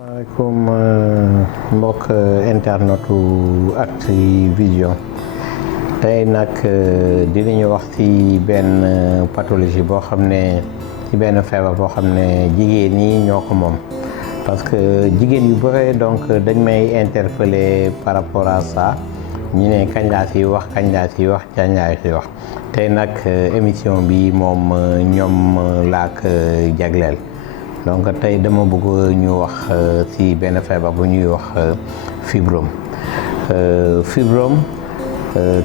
Asalaamaaleykum mbokk internetu Actuvision tey nag dinañu wax ci benn pathologie boo xam ne ci benn feebar boo xam ne jigéen ñi ñoo ko moom parce que jigéen yu bëre donc dañ may interpeller par rapport à ça ñu ne kañ laa ciy wax kañ laa ciy wax kañ laa ciy wax tey nag émission bi moom ñoom laa ko jagleel. Donc tey dama bëgg ñu wax ci benn feebar bu ñuy wax fibrome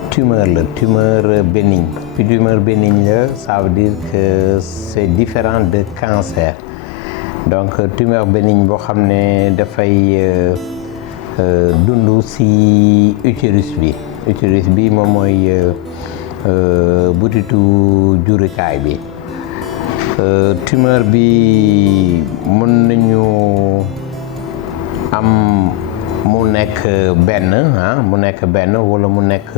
tumeur la tumeur bénigne tumeur bénigne la ça veut dire que c'est différent de cancer donc tumeur bénigne boo xam ne dafay dund ci utérus bi moom mooy butitu jurukaay bi. Tumeur bi mën nañu am mu nekk benn wala mu nekk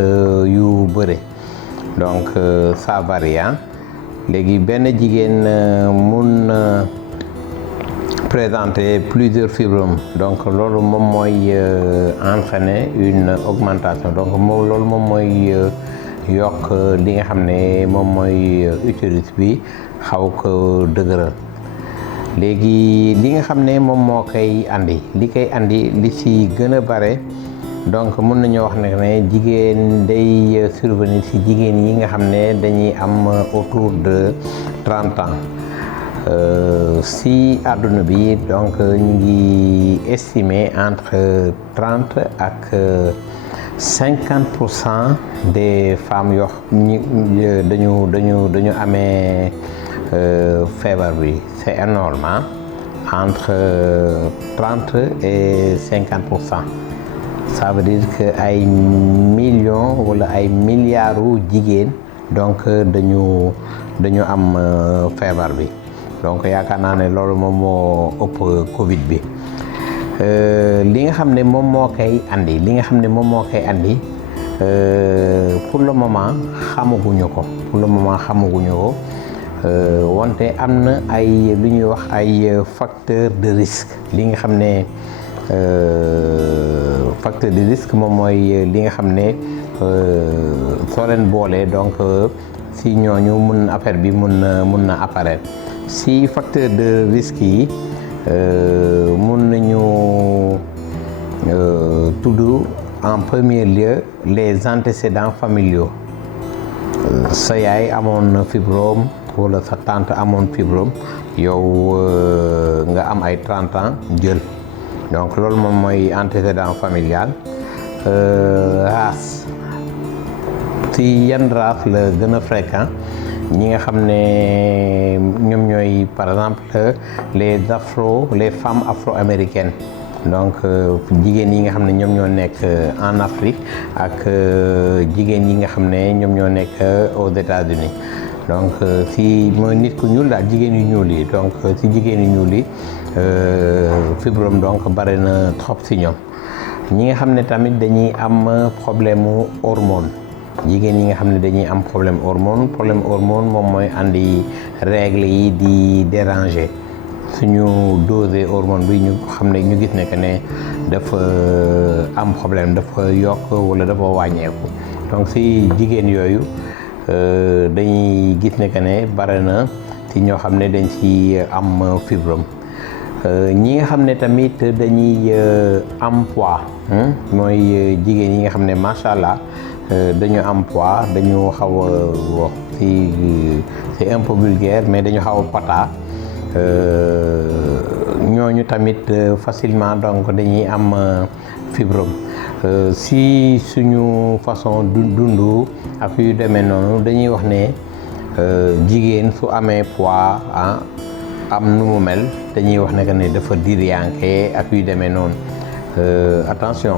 yu bëre donc ça varie léegi benn jigéen mun présenter plusieurs fibromes donc loolu moom mooy entraîner une augmentation donc loolu moom mooy yokk li nga xam ne moom mooy utérus bi xaw ko dëgëral léegi li nga xam ne moom moo koy andi li ci gën a bare donc mën nañu wax ne jigéen day survenir ci jigéen yi nga xam ne dañuy am autour de 30 ans ci àdduna bi donc ñu ngi estimer entre 30 ak 50% des femmes yoo dañu amee feebar bi c'est énorme entre 30 et 50%. Ça veut dire que ay millions wala ay milliards jigéen donc dañu am feebar bi donc yaakaar naa ne loolu moom moo ëpp Covid bi. li nga xam ne moom moo koy andi pour le moment xamaguñu ko wante am na ay lu ñuy wax ay facteur de risque li nga xam ne facteur de risque moom mooy li nga xam ne soo leen boolee donc si ñooñu affaire bi mun na apparaître si facteur de risque yi mun nañu tudd en premier lieu les antécédents familiaux sa yaay amoon fibrome wala sa tante amoon fibrome yow nga am ay 30 ans jël donc loolu moom mooy antécédent familial. Race ci yan race la gën a fréquent ñi nga xam ne ñoom ñooy par exemple les femmes afro-américaines donc jigéen yi nga xam ne ñoom ñoo nekk en Afrique ak jigéen yi nga xam ne ñoom ñoo nekk aux États-Unis donc si mooy nit ku ñuul daal jigéen yu ñuul yi donc si jigéen yu ñuul yi fibrome donc bare na trop si ñoom ñi nga xam ne tamit dañuy am problème mu hormone jigéen yi nga xam ne dañuy am problème hormone moom mooy andi règles yi di déranger suñu dosé hormone bi ñu xam ne ñu gis ne que ne dafa am problème dafa yokk wala dafa wàññeeku donc si jigéen yooyu dañuy gis ne que ne bare na si ñoo xam ne dañ ci am fibrome. ñi nga xam ne tamit dañuy am poids mooy jigéen yi nga xam ne macha allah dañu am poids dañu xaw a wax c'est un peu vulgaire mais dañu xaw a pata ñooñu tamit facilement donc dañuy am fibrome. Si suñu façon dundu ak yu demee noonu dañuy wax ne jigéen su amee poids am nu mu mel dañuy wax ne que ne dafa diryanke ak yu demee noonu attention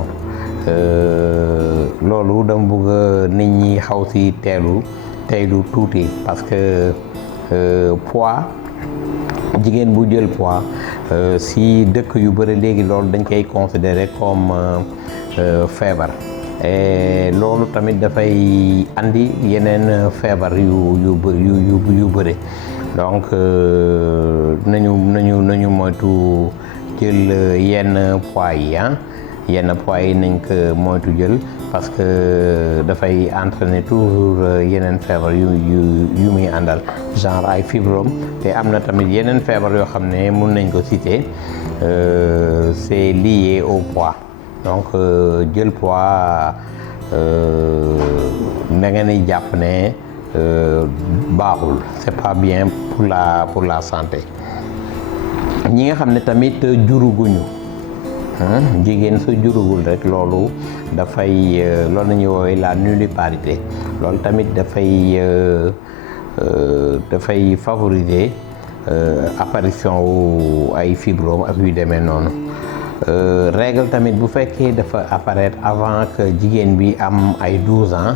loolu dama bëgg nit ñi xaw si teylu tuuti parce que poids jigéen bu jël poids si dëkk yu bëri léegi loolu dañ koy considérer comme feebar et loolu tamit dafay andi yeneen feebar yu bëri donc nañu moytu jël yenn poids yi yenn poids yi nañ ko moytu jël parce que dafay entraîner toujours yeneen feebar yu muy àndal genre ay fibrome te am na tamit yeneen feebar yoo xam ne mun nañ ko citer c'est lié au poids donc jël poids da ngeen di jàpp ne baaxul c'est pas bien pour la santé ñi nga xam ne tamit juruguñu jigéen sa jurugul rek loolu dafay loolu la ñuy woowee la nulliparité loolu tamit dafay favoriser apparition wu ay fibrome ak yu demee noonu règle tamit bu fekkee dafa apparaître avant que jigéen bi am ay 12 ans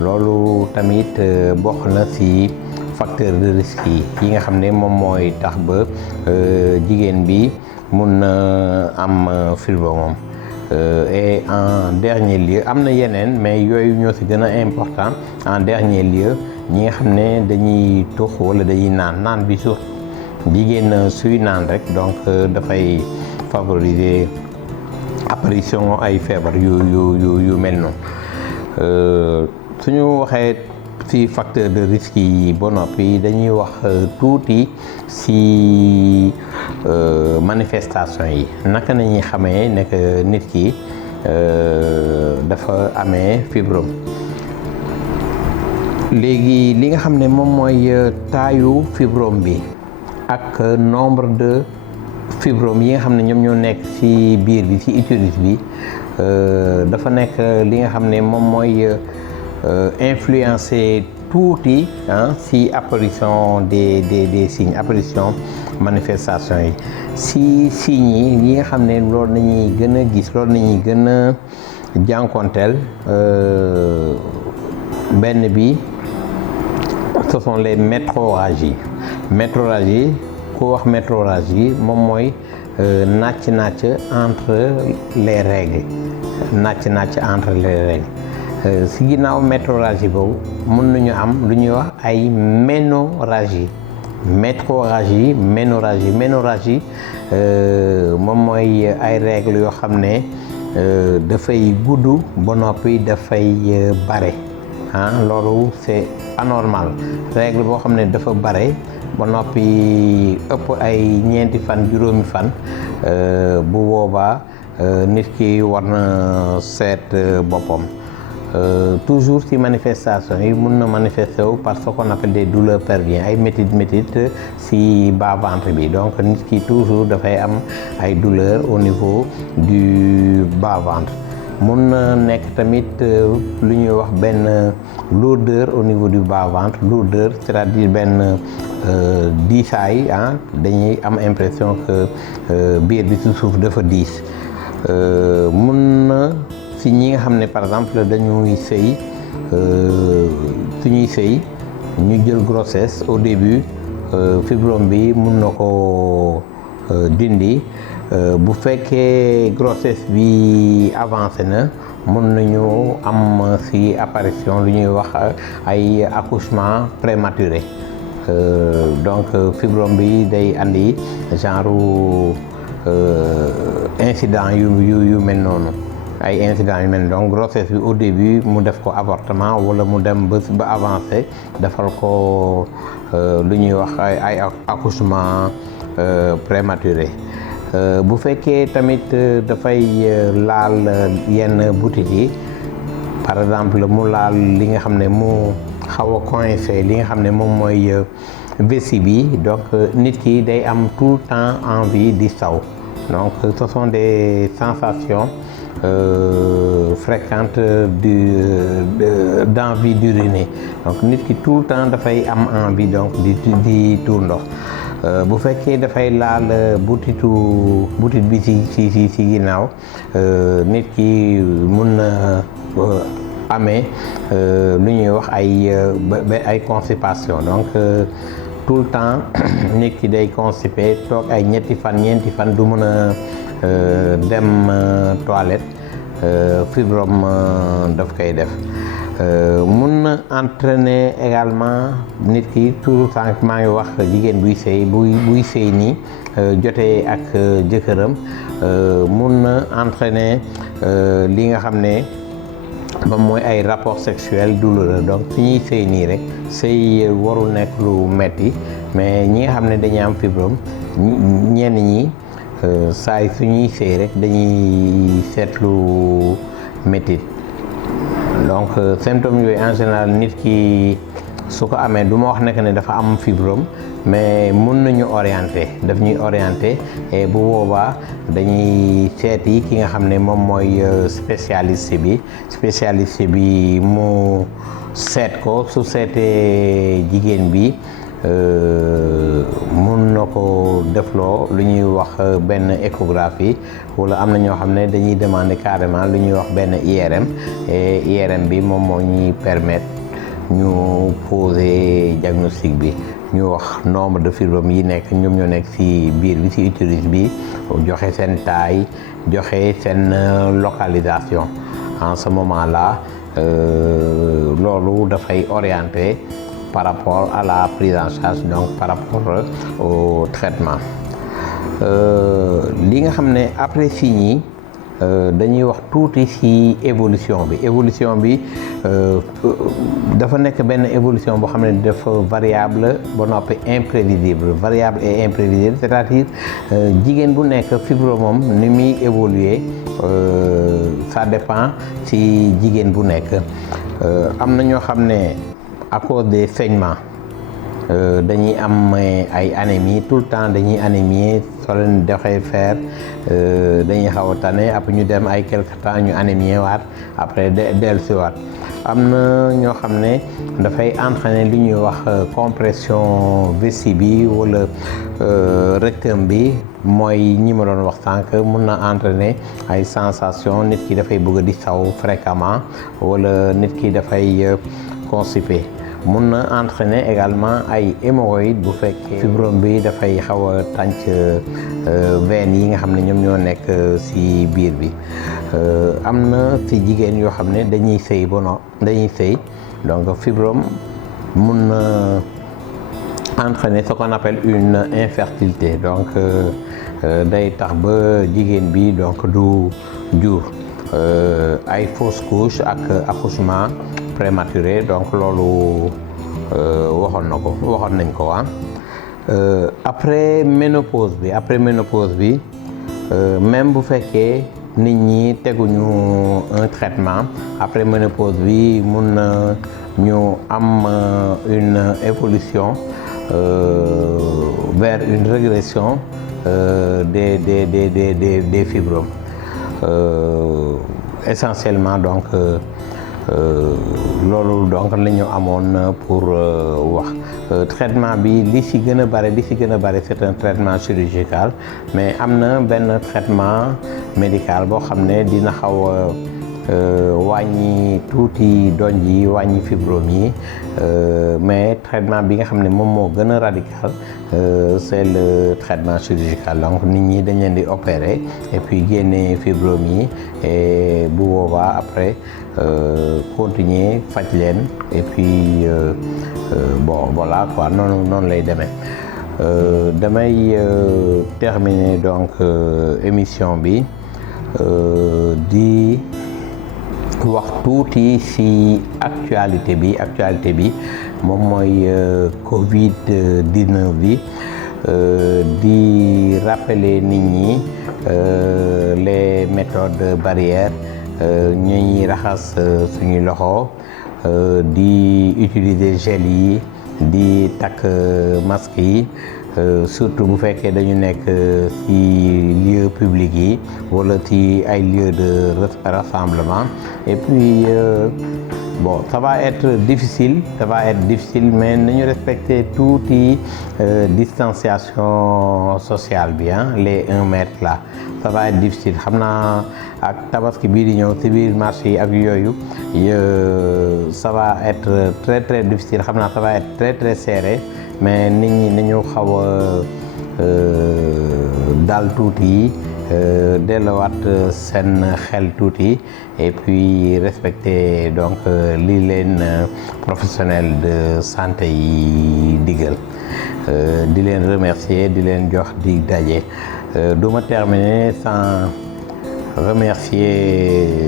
loolu tamit bokk na ci facteur de risque yi nga xam ne moom mooy tax ba jigéen bi mun na am fibrome et en dernier lieu am na yeneen mais yooyu ñoo ci gën a important en dernier lieu ñi nga xam ne dañuy tux walla dañuy naan bi surtout jigéen suy naan rek donc dafay favoriser apparition ay feebar yu mel noonu suñu waxee ci facteur de risque yi ba noppi dañuy wax tuuti ci manifestation yi naka nañuy xamee ne que nit ki dafa amee fibrome léegi li nga xam ne moom mooy taayu fibrome bi ak nombre de fibrome yi nga xam ne ñoom ñoo nekk ci biir bi ci utérus bi dafa nekk li nga xam ne moom mooy influencer tuuti ci apparition des signes apparition manifestation yi ci signes yi nga xam ne loolu nañuy gën a gis loolu nañuy gën a jànkonteel benn bi ce sont les métrorragies ku wax métrorragie moom mooy nàcc entre les règles entre les règles si ginnaaw métrorragie boobu mën nañu am lu ñuy wax ay ménorragie ménorragie moom mooy ay règles yoo xam ne dafay gudd ba noppi dafay bare loolu c'est anormal règle boo xam ne dafa bare ba noppi ëpp ay ñeenti fan juróomi fan bu boobaa nit ki war na seet boppam toujours ci manifestation yi mun na manifester wu par ce qu'on appelle des douleurs pelviennes ay métit ci bas ventre bi donc nit ki toujours dafay am ay douleurs au niveau du bas ventre mun na nekk tamit lu ñuy wax benn lourdeur au niveau du bas ventre lourdeur c'est-à-dire benn diisaay dañuy am impression que biir bi ci suuf dafa diis mun na ci ñi nga xam ne par exemple dañuy sëy suñuy sëy ñu jël grossesse au début fibrome bi mun na ko dindi bu fekkee grossesse bi avancé na mun nañu am ci apparition lu ñuy wax ay accouchement prématuré donc fibrome bi day andi genre incident yu mel noonu ay incidents yu mel donc grossesse bi au début mu def ko avortement wala mu dem ba avancé defal ko lu ñuy wax ay accouchement prématuré bu fekkee tamit dafay laal yenn butit yi par exemple mu laal li nga xam ne mu xaw a coincé li nga xam ne moom mooy vessie bi donc nit ki day am tout le temps envie di saw donc ce sont des sensations fréquentes d'envie d'uriner donc nit ki tout le temps dafay am envie donc di tuur ndox bu fekkee dafay laal butit bi ci ginnaaw nit ki mun na amee lu ñuy wax ay constipation donc tout le temps nit ki day constipé toog ay ñeenti fan du mën a dem toilette fibrome daf koy def. mun na entraîner également nit ki toujours sànq maa ngi wax jigéen buy sëy nii jotee ak jëkkëram mun na entraîner li nga xam ne moom mooy ay rapports sexuels douloureux. donc fi ñuy sëy nii rek sëy warul nekk lu metti, mais ñi nga xam ne dañuy am fibrome ñenn ñi saay su ñuy sëy rek dañuy seetlu métit. donc symptômes yooyu en général nit ki su ko amee du ma wax nekk ne dafa am fibrome, mais mun nañu daf ñuy orienté et bu boobaa dañuy seeti ki nga xam ne moom mooy spécialiste bi mu seet ko. su seetee jigéen bi mun na ko defloo lu ñuy wax benn échographie, wala am na ñoo xam ne dañuy demander carrément lu ñuy wax benn IRM, et IRM bi moom moo ñuy permettre ñu poser diagnostic bi, ñu wax nombre de fibromes yi nekk ñoom ñoo nekk ci biir bi, ci utérus bi, joxe seen taille, joxe seen localisation. En ce moment-là loolu dafay orienter par rapport à la prise en charge, donc par rapport au traitement. li nga xam ne après signes yi dañuy wax tuuti ci évolution bi dafa nekk benn évolution boo xam ne dafa variable ba noppi variable et imprévisible, c'est-à-dire jigéen bu nekk fibrome moom ni muy évoluer ça dépend ci jigéen bu nekk. am na ñoo xam ne à cause des saignements dañuy am ay anémie tout le temps, dañuy anémie soo leen doxee faire dañuy xaw a tane, après ñu dem ay quelque temps ñu anémie waat, après dellusiwaat. am na ñoo xam ne dafay entraîner lu ñuy wax compression vessie bi wala rectum bi, mooy ñi ma doon wax sànq. mun na entraîner ay sensation, nit ki dafay bëgg di saw fréquemment, wala nit ki dafay constipé. mun na entraîner également ay hémorroïdes bu fekkee fibrome bi dafay xaw a tànc veines yi nga xam ne ñoom ñoo nekk ci biir bi. am na ci jigéen yoo xam ne dañuy sëy donc fibrome mun na entraîner ce qu'on appelle une infertilité, donc day tax ba jigéen bi donc du jur, ay fausse couche ak accouchement prématuré. donc loolu waxoon nañ ko après ménopause bi même bu fekkee nit ñi teguñu un traitement, après ménopause bi mun na ñu am une évolution vers une régression des fibromes. Essentiellement donc loolu donc la ñu amoon pour wax. Traitement bi li ci gën a bare c'est un traitement chirurgical, mais am na benn traitement médical boo xam ne dina xaw a wàññi tuuti donj yi, wàññi fibrome yi, mais traitement bi nga xam ne moom moo gën a radical c'est le traitement chirurgical. donc nit ñi dañ leen di opérer et puis génne fibrome yi, et bu boobaa après continuer faj leen, et puis bon voilà quoi, noonu lay demee. damay terminer donc émission bi di wax tuuti ci actualité bi moom mooy Covid 19 bi, di rappeler nit ñi les méthodes barrières, ñuy raxas suñuy loxo, di utiliser gel yi, di takk masque yi, surtout bu fekkee dañu nekk ci lieu public yi wala ci ay lieu de rassemblement. et puis bon, ça va être difficile, mais nañu respecter tuuti distanciation sociale bi, les 1 mètre là. ça va être difficile, xam naa ak tabaski bii di ñëw ci biir marché yi ak yooyu ça va être très très difficile, xam naa ça va être très très serré, mais nit ñi nañu xaw a dal tuuti delluwaat seen xel tuuti et puis respecter donc li leen professionnel de santé yi digal di leen remercier di leen jox dig daje du ma terminer sans remercier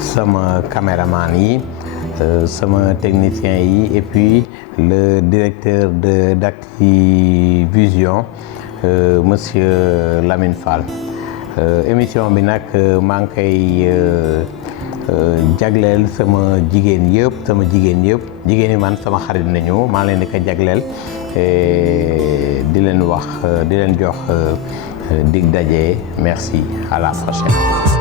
sama caméraman yi sama technicien yi et puis le directeur d'Activision monsieur Lamine Fall émission bi nag maa ngi koy jagleel sama jigéen yëpp jigéen yi man sama xarit nañu maa leen di ko jagleel di leen wax di leen jox dig daje merci à la prochaine.